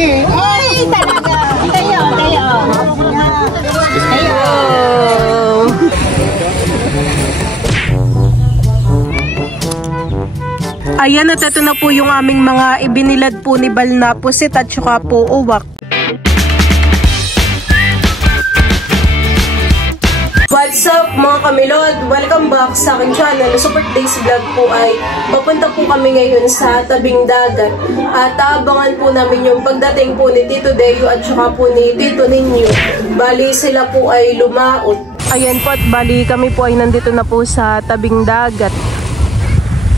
nagki. Ay, talaga. Tayo. Ayan, at ito na po yung aming mga ibinilad po ni Bal na pusit at saka po uwak. What's up mga kamilod? Welcome back sa aking channel. Sa birthday's vlog po ay papunta po kami ngayon sa tabing dagat at aabangan po namin yung pagdating po ni Tito Deo at saka po ni Tito Ninyo. Bali sila po ay lumaot. Ayan po, at bali kami po ay nandito na po sa tabing dagat.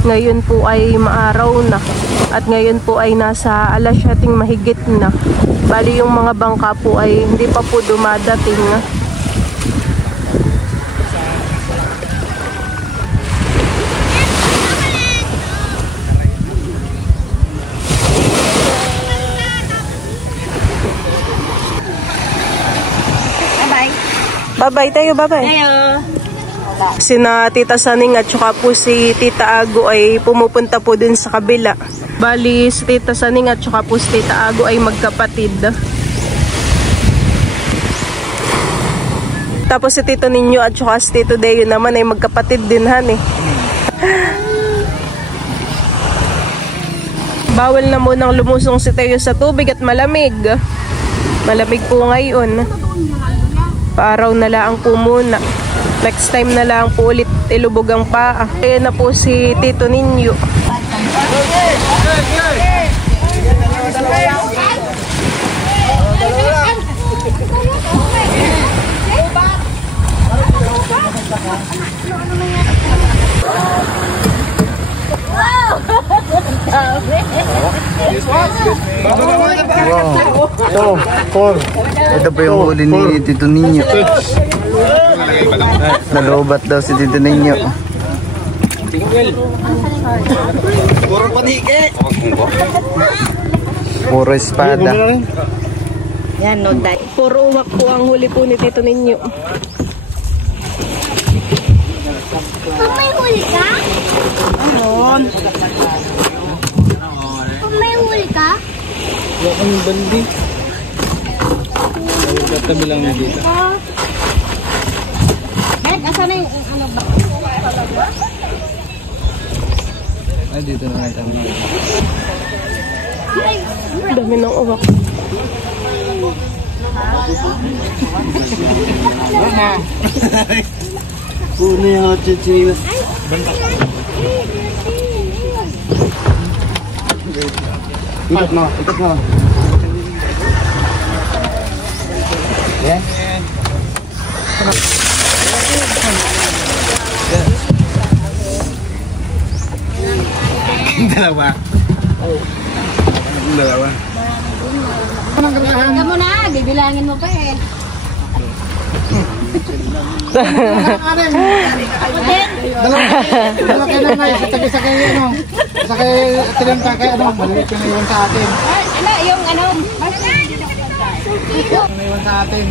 Ngayon po ay maaraw na at ngayon po ay nasa alas 7 mahigit na. Bali yung mga bangka po ay hindi pa po dumadating. Bye-bye tayo, bye-bye. Sina Tita Saning at saka po si Tita Ago ay pumupunta po dun sa kabila. Bali, si Tita Saning at saka po si Tita Ago ay magkapatid. Tapos si Tito Ninyo at saka si Tito Deo naman ay magkapatid din, han eh. Bawal na munang lumusong si Teo sa tubig at malamig. Malamig po ngayon. Paaraw na lang po muna. Next time na lang po ulit ilubog ang paa. Ayan na po si Tito Ninyo. Ito pa yung huli ni Tito Ninyo. Nalobat daw si Tito Ninyo. Puro panike. Puro espada. Yan, no die. Puro uwak po ang huli po ni Tito Ninyo. May huli ka? Anon. May huli ka? Wala kaming bandi. Kami lang na dito. Dad, asa na yung ano ba? Ay, dito na nga kami. Dami ng uwak. Mama. Puno yung chichiwas. Ikot mo. Yeah. Dalawa. Tingnan mo na, bibilangin mo pa eh. Dalawa kayo na may sakay ano. Sakay tilang kakay ano. Maliit yung naiwan sa atin. Ano, yung ano? Naiwan sa atin.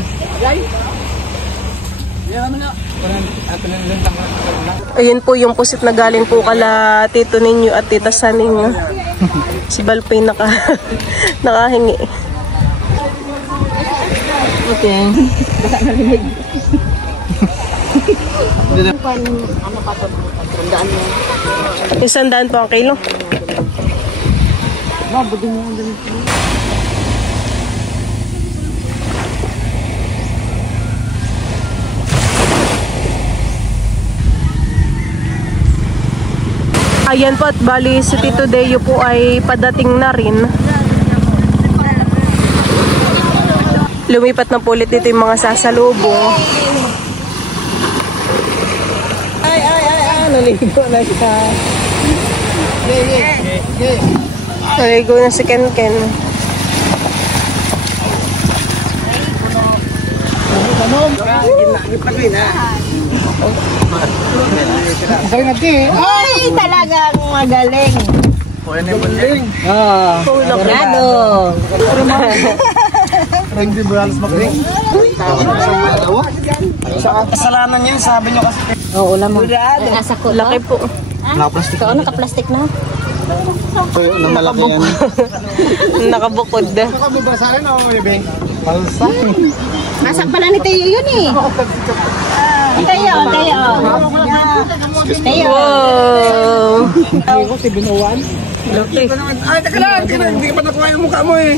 Ayan po yung pusit na galing po kala Tito Ninyo at Tita Saning. Si Balpay nakahingi. Okay. Baka narinig. Ano pa ito? Tandaan mo. 100 po ang kilo. Mabudin mo ang ganito. Ayan po, at bali si Tito Deo po ay padating na rin. Lumipat na po ulit dito yung mga sasalubong. Naligo na siya. Naligo na si Ken Ken. Ay, talagang magaling. Grado. Ring di Bralis Makring. Kasalanan niya, sabi niyo kasi. Oo, ulam mo. Nasa ko. Laki po. Naka-plastic. Ikaw, naka-plastic na. Tuyo na malaki yan. Nakabukod. Nakabubasahin o, Ibeng? Palsa. Nasaan pala ni Teo yun eh. Teo. Teo. Wow! Ako si Binuwan. Laki. Ay, teka lang. Hindi ka pa nakuha yung mukha mo eh.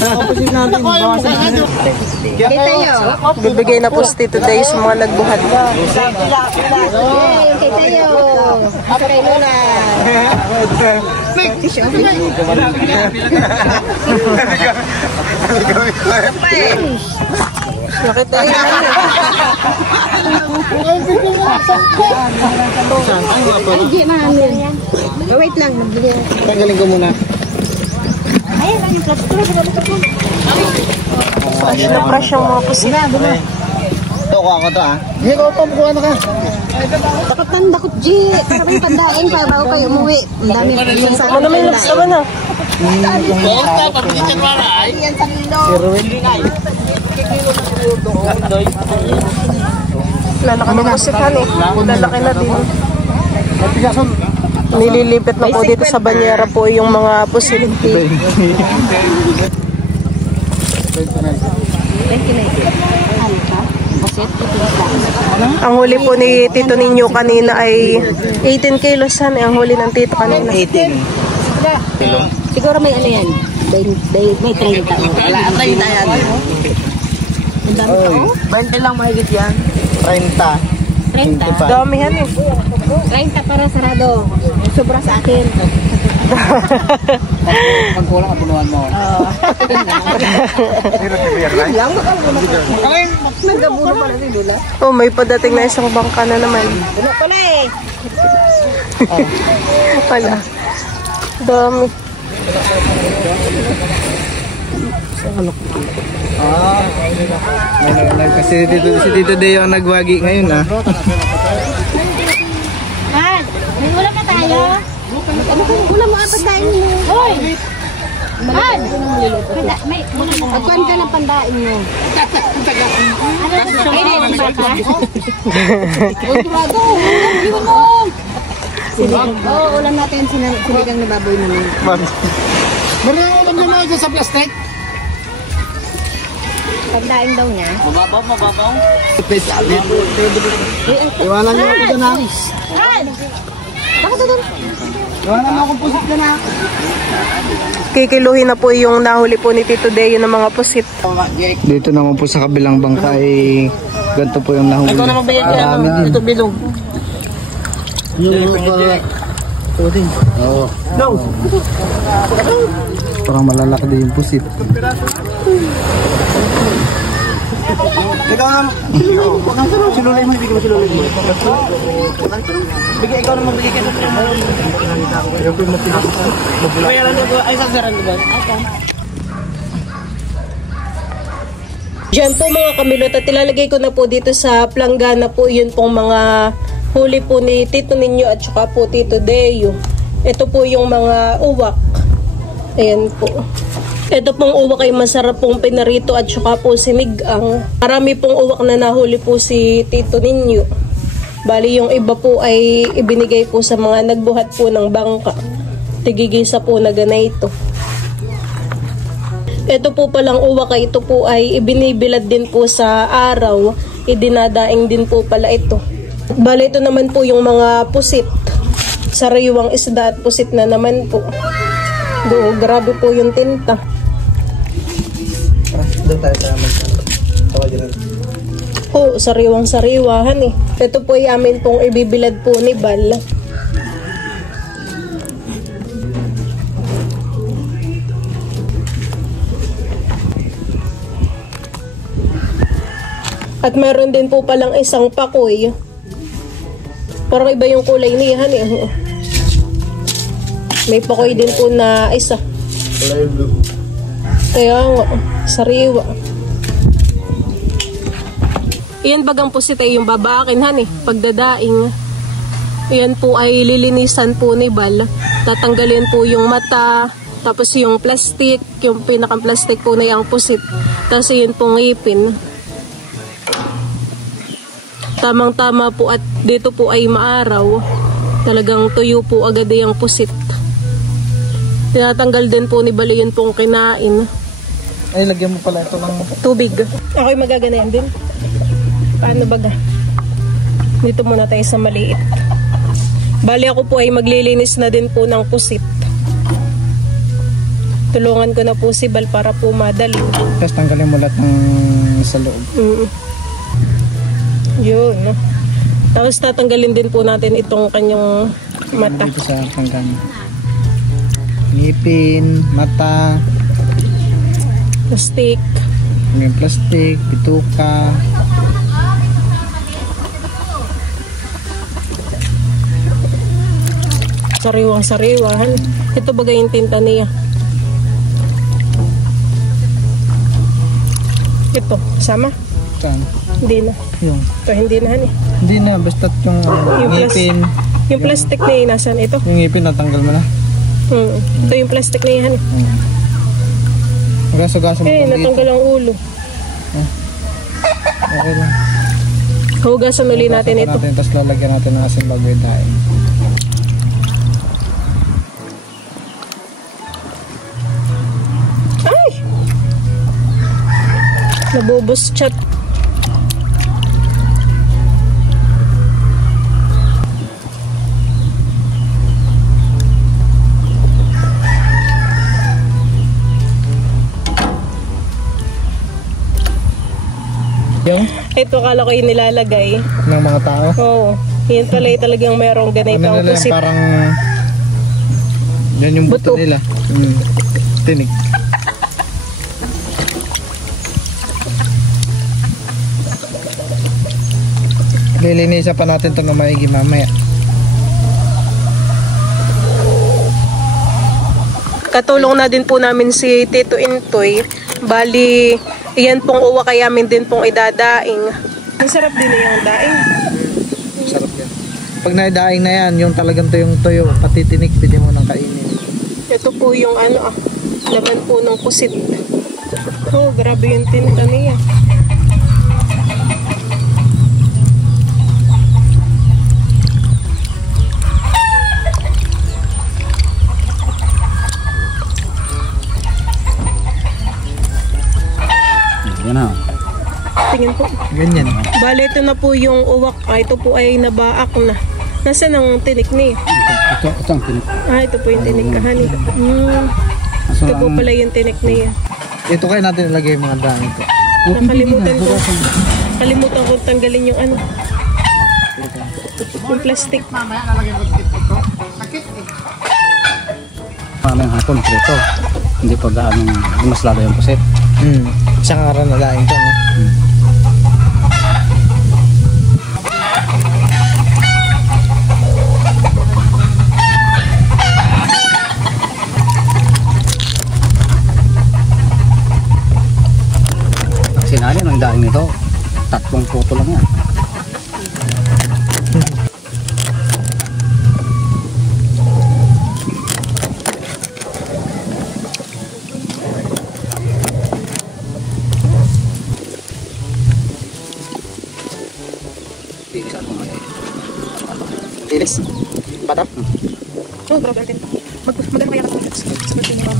Opposite natin. Kay Teo. Bibigay na po si Tito Day sa mga nagbuhat. Yung kay Teo. Ito kay Lola. Nakita yun. Ay, di namin. Wait lang. Tanggalin ko muna. Fresh na fresh yung mga pusit. Ito ko ako to ah. Hindi ko pa, bukuha na ka. Dakot dakot, G. Para may pandain pa bago kayo umuwi. Ang dami pa rin sa Ano naman yung sama na? Lalaki ng pusitan eh. Lalaki na din. Matigason. Nililipit na po dito sa banyera po yung mga pusit. Ang huli po ni Tito ninyo kanina ay 18 kilos. Ang huli ng Tito kanina. 18. Siguro may ano yan. May 30. Wala, ang 30 yan. Ang dami pa oh. 20 lang mahigit yan. 30. 30. Damihan eh. 30 para sarado. Sobra sa akin. Pag kulang, abunuhan mo. Nagabuno pala si Lola. Oh, may padating na isang bangka na naman. Wala pala eh. Wala. Dami. Kasi si Tito Day ang nagwagi ngayon ah. Han, may ulam na tayo? Ulam mo ang pandain mo. Hoy! Han! May agwan ka ng pandain mo. Ano sa ay, ang bata? Ultrado! Yun mo! Oo, ulam natin sinigang na baboy naman. Meron yung ulam naman dyan sa plastic. Pandain daw niya. Mababaw. Iwanan niyo ako dyan ha. Han! Bakit doon? Iwanan mo akong pusit dyan ha. Kikiluhin na po yung nahuli po ni Tito Deo ng mga pusit. Dito naman po sa kabilang bangka ay ganito po yung nahuli. Ikaw naman ba yan? Ito bilog. Oo. No. Parang malalaki din yung pusit. Ikaw naman. Silulay mo, ibigay mo silulay mo. Bigay, ikaw naman bigay ka. Ay, sasaran ko ba? Diyan po mga kamilot at ilalagay ko na po dito sa planggana po yun pong mga huli po ni Tito ninyo at saka po Tito Deo. Ito po yung mga uwak. Ayan po. Ito pong uwak ay masarap pong pinarito at saka po sinigang. Marami pong uwak na nahuli po si Tito ninyo. Bali yung iba po ay ibinigay po sa mga nagbuhat po ng bangka. Tigigisa po na ganito. Ito po palang uwak ay ito po ay ibinibilad din po sa araw. Idinadaing din po pala ito. Bali ito naman po yung mga pusit. Sariwang isda at pusit na naman po. Grabe po yung tinta. Doon tayo sa Oo, sariwang sariwahan eh. Ito po ay amin pong ibibilad po ni Bal. At meron din po palang isang pakoy. Parang iba yung kulay niyan eh. May pakoy din po na isa. Kaya nga, sariwa. Iyan bagang pusit ay yung babakin han eh, pagdadaing. Iyan po ay lilinisan po ni Bal. Tatanggalin po yung mata, tapos yung plastic, yung pinakang plastic po na yung pusit. Tapos iyan po ngipin. Tamang-tama po at dito po ay maaraw. Talagang tuyo po agad yung pusit. Tinatanggal din po ni Bali yun pong kinain. Ay, lagyan mo pala ito ng Tubig. Ako'y magaganayan din. Paano baga? Dito muna tayo sa maliit. Bali ako po ay maglilinis na din po ng pusit. Tulungan ko na po si Bal para po madali. Tapos tanggalin mo lahat ng sa loob. Yun. No? Tapos tatanggalin din po natin itong kanyang mata. Dito sa tanggal. Ngipin, mata, Plastic. yung plastic, bituka. Sariwang-sariwa. Ito bagay yung tinta niya. Ito, sama? Saan? Hindi na. Yung. Ito, hindi na. Hindi na, basta't yung ngipin. Yung plastic na yun, nasan ito? Yung ngipin, natanggal mo na. Ito yung plastic na yan. Hugas-hugasan mo dito. Natanggal ang ulo. Okay lang. Hugasan uli natin ito. Tapos lalagyan natin ng asin bago idain. Ay! Nabubos chat. Yung? Ito kala ko yung nilalagay. Ng mga tao? Oo. Yan pala yung talagang merong ganitong Ano nila, pusit. parang yan yung buto Buto. nila. Tinig. Lilinisan pa natin ito na maigi mamaya. Katulong na din po namin si Tito Intoy. Bali, iyan pong uwa kaya amin din pong idadaing. Masarap din yung daing. Sarap yan. Pag naidaing na yan, yung talagang tuyong-tuyo, pati tinik, pwede mo nang kainin. Ito po yung laman po ng pusit. Oh, grabe yung tinta niya. Tingin po. Ganyan. Bale, ito na po yung uwak. Ito po ay nabaak na. Nasaan ang tinik niya? Ito ang tinik. Ito po yung tinik kahani. Ito po pala yung tinik niya. Ito kaya natin ilagay yung mga daan ito. Kalimutan ko tanggalin yung yung plastic. Mamaya nalagyan ko dito. Sakit eh. Maraming hapon prito. Hindi pa gaano mas lalo yung pusit. Isang araw na laing ito, no? Sinali ng daing nito, 3 puto lang yan. Ilis. Batap. Oh, grabe natin. Maganda kaya natin sa pagkain mo.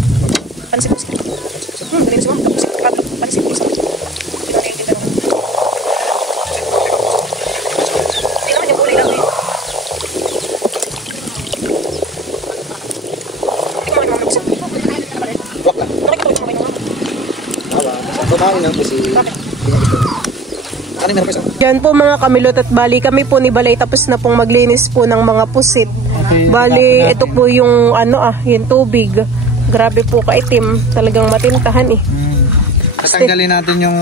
Pansin mo. Pansin mo. Pansin mo. Yan po mga kamilot at bali kami po ni Balay tapos na pong maglinis po ng mga pusit. Bali ito po yung yung tubig. Grabe po kaitim, talagang matintahan eh. Tatanggalin natin yung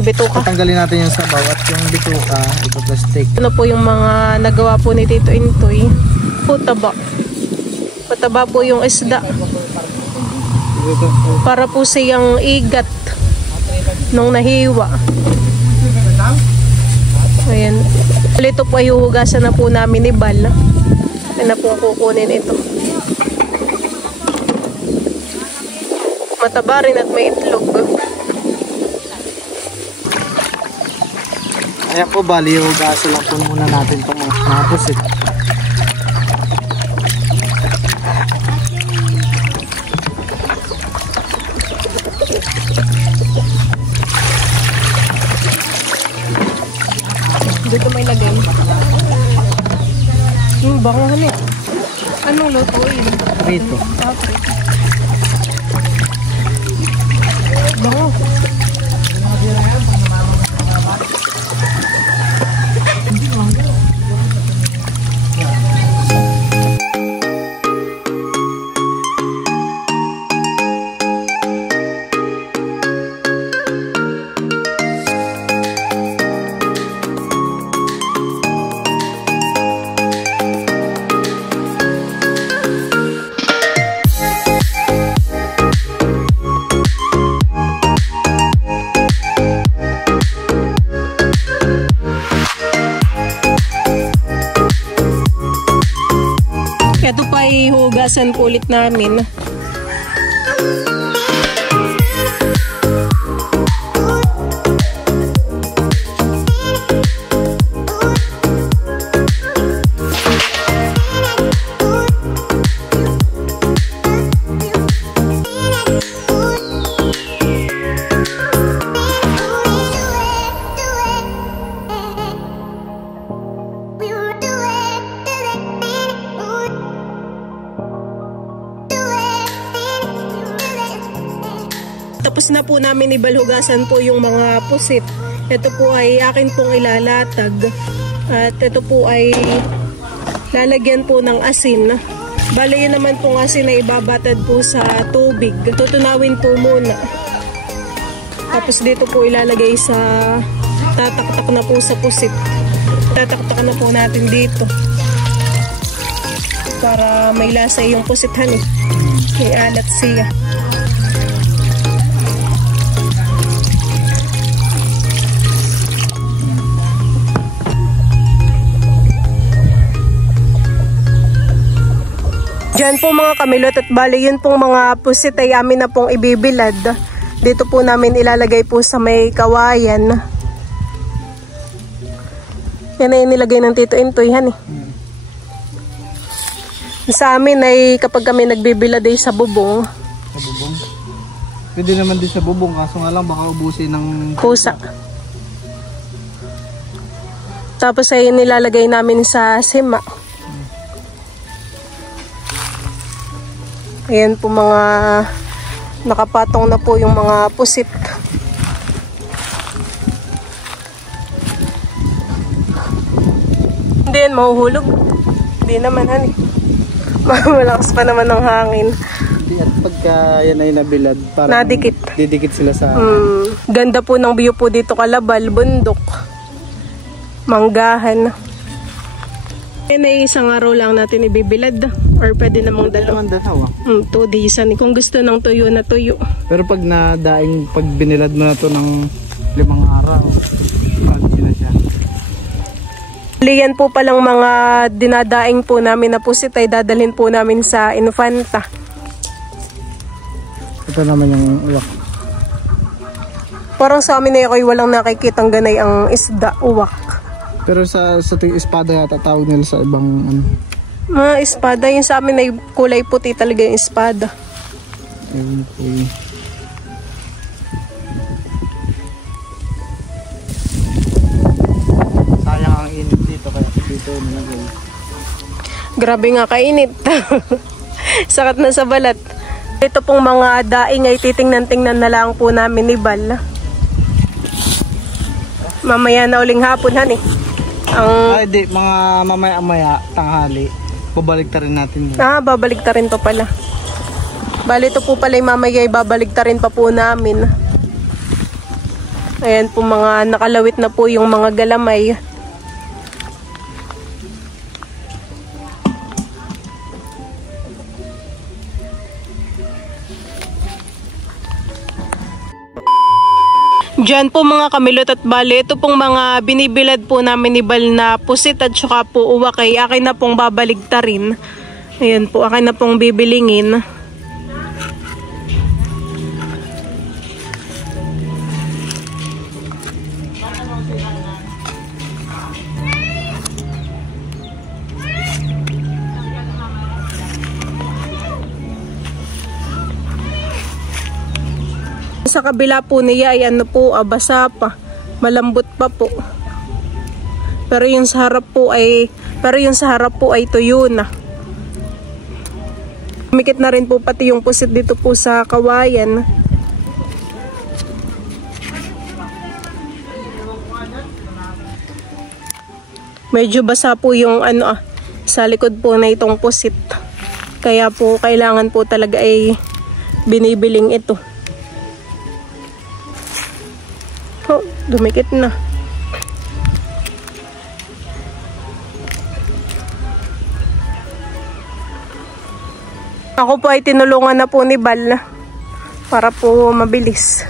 Bituka. tatanggalin natin yung sabaw at yung bituka, ito plastic. Ano po yung mga nagawa po ni Tito Intoy? Putaba. Pataba po yung isda. Para po siyang igat nung nahiwa. Ayan. Ito po ay huhugasan na po namin ni Bal. Ayan na po kukunin ito. Mataba rin at may itlog. Ayan po, bali hugasan lang po muna natin itong mga pusit. Bangahan eh. Anong lutuin? Rito. Bango. Ito pa ihugasan po ulit namin. Tapos na po namin ibalhugasan po yung mga pusit. Ito po ay akin pong ilalatag. At ito po ay lalagyan po ng asin. Bale yun naman pong asin na ibabatad po sa tubig. Tutunawin po muna. Tapos dito po ilalagay sa tataktak na po sa pusit. Tataktak na po natin dito. Para may lasa yung pusithan eh. May alat siya. Diyan po mga kamilot at bali yun pong mga pusit ay amin na pong ibibilad. Dito po namin ilalagay po sa may kawayan. Yan ay nilagay ng Tito Intoy han eh. Sa amin ay kapag kami nagbibilad ay sa bubong. Sa bubong? Pwede naman din sa bubong, kaso nga lang baka ubusin ng Pusa. Tapos ay nilalagay namin sa sima. Ayan po mga nakapatong na po yung mga pusit. Hindi yan mahuhulog. Hindi naman han eh. Malakas pa naman ng hangin. At pagka yan ay nabilad, parang Nadikit. didikit sila sa Ganda po ng view po dito, Kalabal, bundok, manggahan. Yan ay isang araw lang natin ibibilad. Or pwede namang dalawa. 2 days. Kung gusto ng tuyo na tuyo. Pero pag nadaing, pag binilad mo na to ng 5 araw, pwede na siya. Liyan po palang mga dinadaing po namin na pusit ay dadalhin po namin sa Infanta. Ito naman yung uwak. Parang sa amin ay ako'y walang nakikitang ganay ang isda, uwak. Pero sa espada yata tawag nila sa ibang ano. Mga espada, yung sa amin ay kulay puti talaga yung espada. Ayun po yun. Sayang ang init dito kaya dito nilagay. Grabe nga kainit. Sakat na sa balat. Ito pong mga daing ay titingnan-tingnan na lang po namin ni Bal. Mamaya na uling hapon han eh. Ay di, mga mamaya-maya, tanghali. Babalik ta rin natin yun. Babalik ta rin to pala. Bali ito po pala yung mamaya babalik ta rin pa po namin. Ayan po mga nakalawit na po yung mga galamay. Diyan po mga kamilot at bali, ito pong mga binibilad po namin ni Bal na pusit at saka po uwak ay akin na pong babaligtarin. Ayan po, akin na pong bibilingin. Sa kabila po niya ay ano po, basa pa. Malambot pa po. Pero yung sa harap po ay Pero yung sa harap po ay tuyo na. Mikit na rin po pati yung pusit dito po sa kawayan. Medyo basa po yung sa likod po na itong pusit. Kaya po kailangan po talaga ay binibiling ito. Oh, dumikit na. Ako po ay tinulungan na po ni Bal para po mabilis.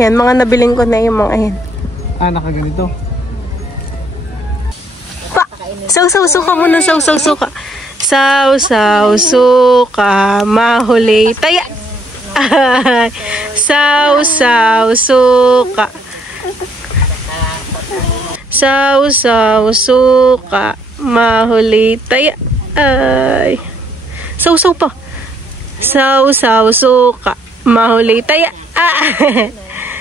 Yan, mga nabiling ko na yung mga yan. Nakaganito. Saw-saw-suka muna, saw-saw-suka. Saw-saw-suka, mahuli. Taya! Saw-saw-suka. Saw-saw-suka, mahuli. Taya! Ay. Saw-saw pa. Saw-saw-suka, mahuli. Taya!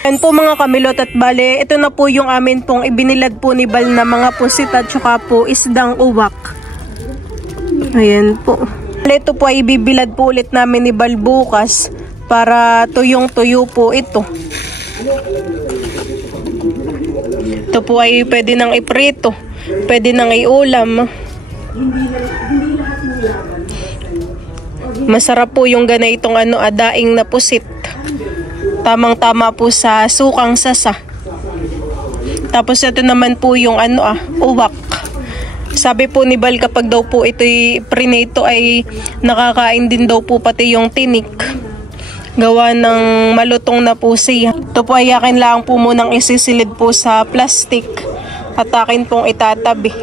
Yan po mga kamilot at bale, ito na po yung amin pong ibinilad po ni Bal na mga pusit at saka po isdang uwak. Ayan po. Ito po ay ibibilad po ulit namin ni Bal bukas para tuyong-tuyo po ito. Ito po ay pwede nang iprito, pwede nang iulam. Masarap po yung ganitong daing na pusit. Tamang-tama po sa sukang sasa. Tapos ito naman po yung uwak. Sabi po ni Bal kapag daw po ito'y prinito ay nakakain din daw po pati yung tinik. Gawa ng malutong na po siya. Ito po ay akin lang po munang isisilid po sa plastic at akin pong itatabi.